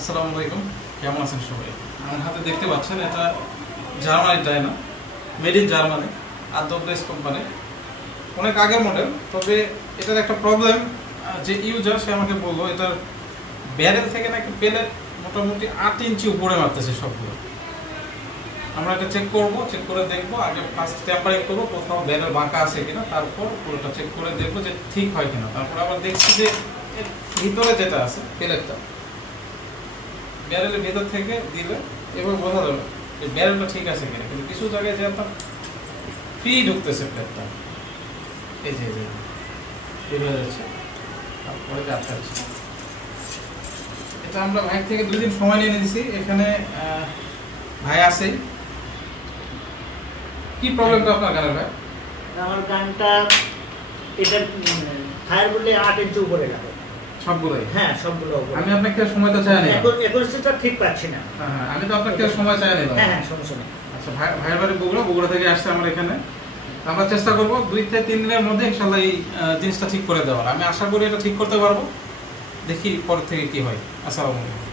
আসসালামু আলাইকুম, কেমন আছেন সবাই? আমার হাতে দেখতে পাচ্ছেন এটা জার্মানির ডায়না, মেড ইন জার্মানি, আদবলেস কোম্পানি, অনেক আগের মডেল। তবে এটার একটা প্রবলেম, যে ইউজার সে আমাকে বললো এটার ব্যারেল থেকে নাকি পেলেট মোটামুটি 8 ইঞ্চি উপরে মারতেছে সবগুলো। আমরা এটা চেক করব, চেক করে দেখবো। আগে ফার্স্ট টেম্পারিং করবো, কোথাও ব্যারেল বাঁকা আছে কিনা, তারপর পুরোটা চেক করে দেখবো যে ঠিক হয় কিনা। তারপর আবার দেখছি যে এর ভিতরে যেটা আছে পেলেটটা, ব্যারেলের ভেতর থেকে দিলে এবার বোঝা যাবে যে ব্যারেলটা ঠিক আছে কিনা। কিন্তু কিছু জায়গায় যে আপনার ফ্রি ঢুকতেছে প্লেটটা, এই যে বের হয়ে যাচ্ছে, তারপরে যাচ্ছে। এটা আমরা ভাই থেকে 2 দিন সময় নিয়ে নিয়েছি। এখানে ভাই আছে, কি প্রবলেমটা আপনার গানের ভাই? আমার গানটা এটা ফায়ার বললে 8 ইঞ্চি উপরে গেল সবগুলোই। হ্যাঁ, সবগুলো উপরে। আমি আপনাকে সময় তো চাই না, এখন সেটা ঠিক পাচ্ছি না। হ্যাঁ আমি তো আপনাকে সময় চাই না। হ্যাঁ হ্যাঁ, সমস্যা নেই। আচ্ছা, ভাইয়ের বাড়ি বগুড়া থেকে আসছে আমার এখানে। আমরা চেষ্টা করবো 2 থেকে 3 দিনের মধ্যে ইনশাল্লাহ এই জিনিসটা ঠিক করে দেওয়ার। আমি আশা করি এটা ঠিক করতে পারবো। দেখি পর থেকে কি হয়। আসসালামু আলাইকুম।